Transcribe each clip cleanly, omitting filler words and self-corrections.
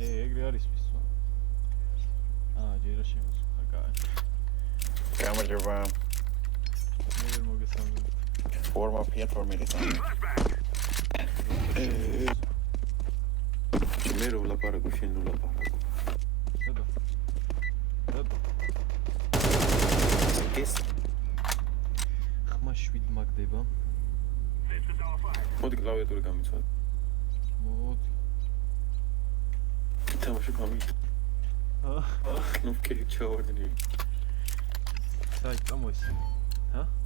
ეგრე არის ის. ჯერა შემოსულა კაი. გამარჯობა. მე ვერ მოგესალმებით. Forma Piet for me. მე რო ლაპარაკო შენ რო ლაპარაკო. დადო. ეს ხმა 7 მაგდება. მოდი კლავიატურა გამიცვალე. მოდი. თამაში გამით. კნოპკი ჩავარდნი. საი წამოეს.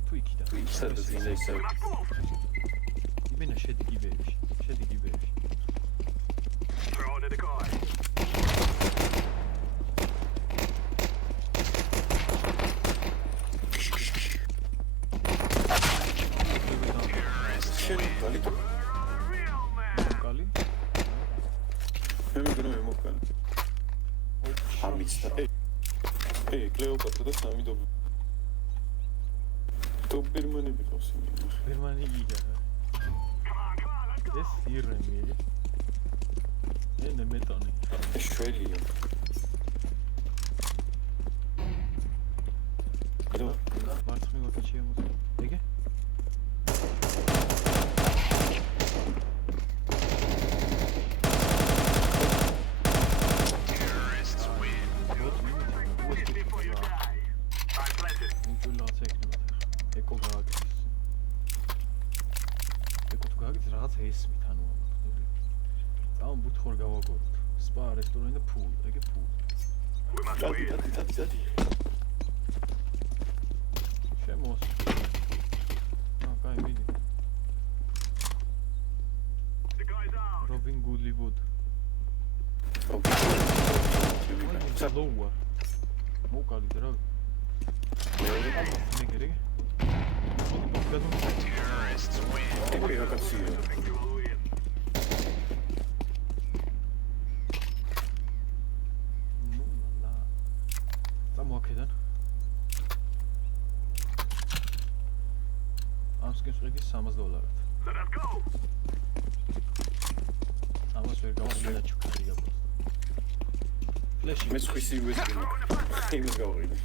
თუ იქიდან. სადაც ის ისე. იბენა შედი გიბეებში. Throw it at the guy. შენ გალი თუ კალი? მე მგონი მე მოკალი. ამიცდა. კლეოპატრა და სამი დობი. დობერმანები ყავს იმენა. ბერმანი იგა. ეს ირემი. მე მეტონი. შველია. კადო მარცხნივ აქ შემოსა. ეგე? Terrorists win. Before you die. I'm planted. ინტულაც ეკნება. ეკო გააკეთეს. ეკო თუ გააკეთეს რაღაც ესმით ანუ. ამ ბუთხორ გავაგოროთ. სპა რესტორანი და ფულ, ეგე ფულ. We must win. დადი. შემოს. კაი მიდი. The guy's out. რობინ გუდლივუდ. ლოუა. მოკალი და რა. მეგერე. Terrorists win. ოკეი, აკაცია. მოაკედან. ამ სკენს ყიდის $300. Let us go. ამას ვერ გავყიდა ჩუქარი გაბოს. ფლეში. მე სხვისი USB. იმის გავყიდე.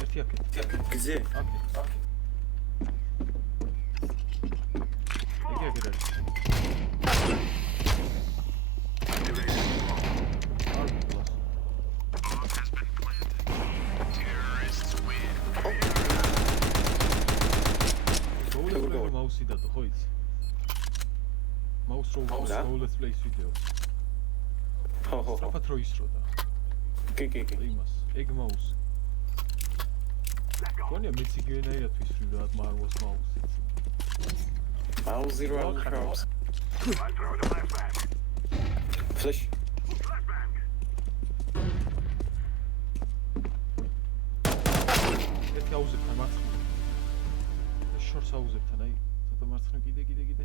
ერთი აქეთ. გზე? აქეთ. ეგ არის. Terrorists win. მაუსი დადო, ხო იცი? მაუს რო let's play video. ხო. სწრაფად რო ისროდა. კი. იმას, ეგ მაუსი. გონია მეც იგივენაირად ვისვრიდა მარვოს მაუსი. აუზი რო აღარ. I throw the flashbang. ფლეშ. Flashbang. ერთი აუზებთან მარცხნივ. ეს შორს აუზებთან, აი, ცოტა მარცხნივ კიდე.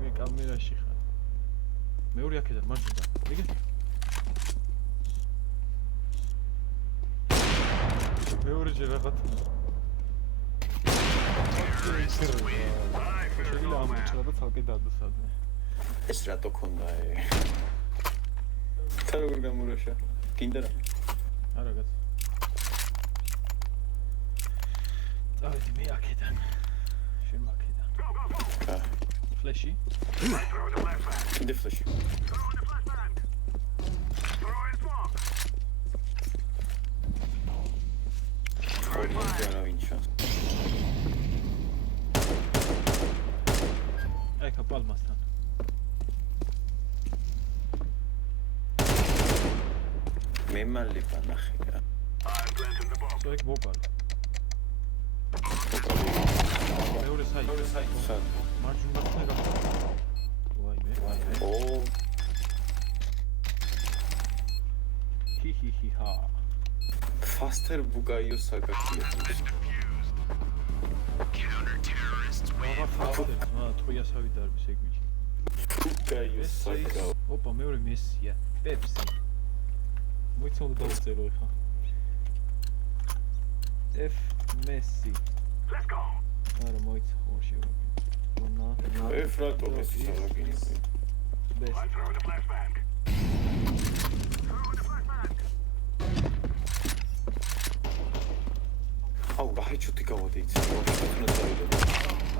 მე კამერაში ხარ. მეორე აქედან მარჯვნიდან. ეგე? მეორეჯერ რაღაც შეიძლება ამოჭრა და ცალკე დადოსადე. ეს რატო ქონდა თან როგორ გამურაშა? გინდა რა? არა გაც. წავედი მე აქედან. შენ აქედან. ფლეში. Throw the flashbang. კიდე ფლეში. Throw the flashbang. Throw in smoke. ეკა პალმასთან. მე მალება ნახე რა. I'm planting the bomb. ეგ მოკალ. მეორე საიტი. მარჯვნივ გახდა. ვაიმე. ო ჰა. faster ბუგაიო საკაკია. Counter terrorists win. რა ფაქტია? ტყვიასავი დარბის ეგ ბიჭი. ბუკაიოს საკრავი. ოპა, მეორე მესია. პეპსი. მოიცა უნდა დავწერო ეხა. F Messi. Let's go. არა, მოიცა ხორში. Ոნა. ეფრატო მესი საგინი. Best. I'm throwing the flashbang. Throwing the flashbang. აუ, გაიჩუთი გავადეიცი. მოხდა წავიდე.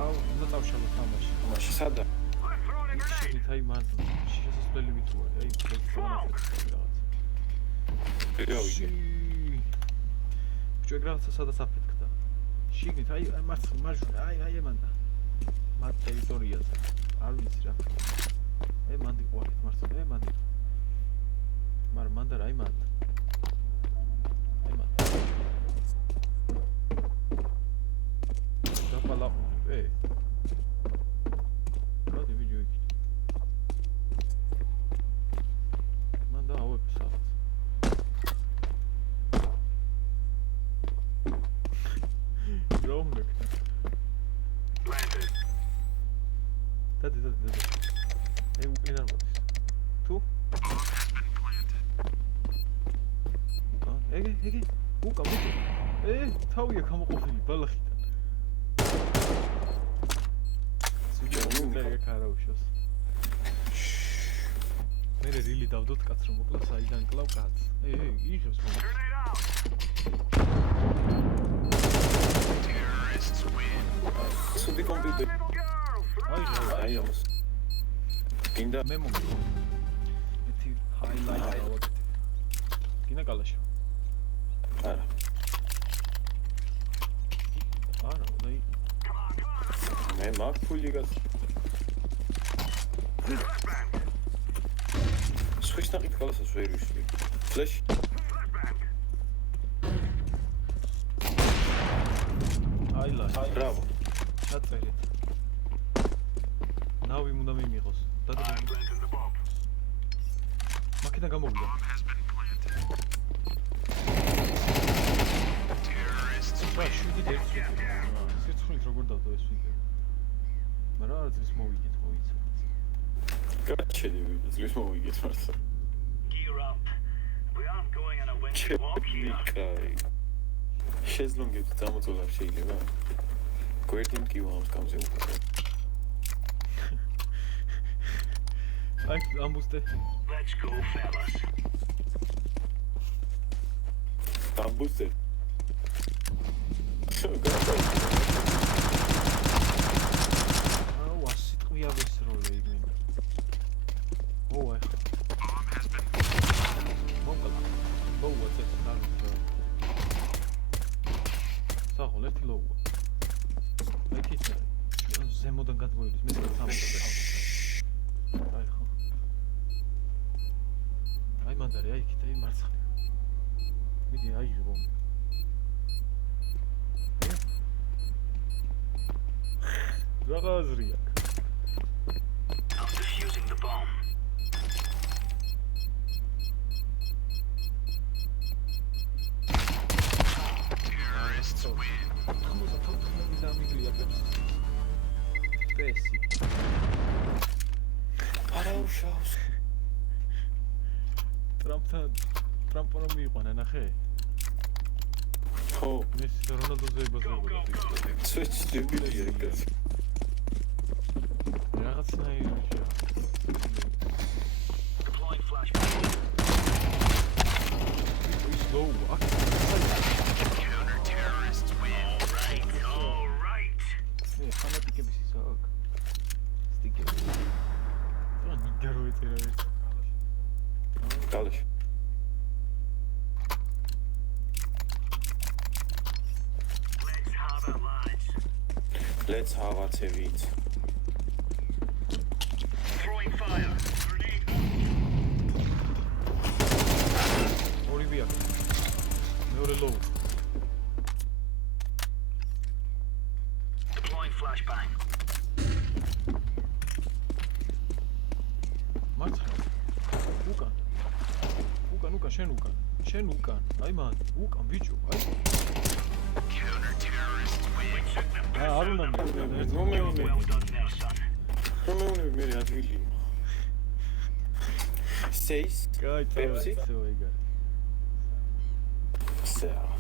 აუ, უნდა დავშალო თამაში. მაშინ სადა? I'm throwing a grenade. შეგით აი მარტო. შესაძლებელი მითუ არის. აი, რაღაცა. გავიგე. ბიჭო, რაღაცა სადაც აფეთქდა. შიგნით აი მარჯვნივ, აი ემანდა. მათ ტერიტორიაზე. არ ვიცი რა. ემანდი ყوارით მარცხნივ, ემანდი. მაგრამ მანდა რა ემანდა. ემანდა. დაპალაყურე. გადი ვიდეო იქით. მანდა ავებ სადაც. Gromnik. Planted. Დადი. უკენ არ მოდის. თუ? ეგი. უკა. თავია გამოყოფილი ბალახიდან. სუჯა კარაუშოს. მე რილი დავდოთ კაც რომ მოკლა საიდან კლავ კაც. იღებს მომ. Grenade out. Terrorists win. სუდი კომპიუტერი. Little girl. აი ამას. გინდა მე მომგო. ეთი ჰაილაიტი დავაკეთე. გინდა კალაშა. არა. არა, უნდა იყო. მე მაგ ფული გას. Flashbang. სხვის ნაკით კალასაც ვერ ვიშლი. ფლეშ. Flashbang. ჰაილაიტი. ბრავო. ჩაწერეთ. ნავი უნდა მიმიღოს. I planted the bomb. მაქედან გამოვიდა. Bomb has been planted. Terrorists რა შვიდით ერთ სიცხვილით როგორ დავდო ეს ვიდეო. მაგრამ რა ძის მოვიგეთ მოიცა. გაჩედი ვიზლის მოვიგეთ მართლა. gear up. We aren't going on a winter walk here. კაი. შეზლონგებს წამოწოლა შეიძლება. გვერდინ კი ვამს გამზე უკვე. აი ამბუსტე. Let's go, fellas. ამბუსტე. აუ ასიტყვია ვესროლე იმენა. აი ხა. Bomb has been მომკლა. ბოუა წეცა საღოლ ერთი ლოუა. აი კიცა. ზემოდან გადმოიდეს მე სამოწოდე. აი ხო. აი მანდარი აი კიცა აი მარცხნივ. მიდი აი რომ. რა აზრი აქვს? I'm defusing the bomb. Terrorists win. ამოცა თოთხმეტი დამიგლია პესი. არა უშავს. ტრამპ რომ მიიყვანა ნახე? ხო, მესი რონალდოზე იბაზრებოდა. სვეჩ დებილია ეგ. რაღაცნაირია. Deploying flashbang. ის ლოუა. Counter-terrorists win. All right. მე ფანატიკების ისა აქვს. სტიკერი. რა ნიგარო ეწერა ეს. კალაშ. Let's have a TV. Throwing fire. Grenade. ორივე აქვს. მეორე ლოუ. Deploying flashbang. მარცხნივ. უკან შენ უკან. აი მან, უკან ბიჭო, აი. Counter-terrorists win. არ უნდა Well done there, son. რომეუნები მე ადგილი. Seis. კაი, Pepsi? წავედი, ეგ არის. So.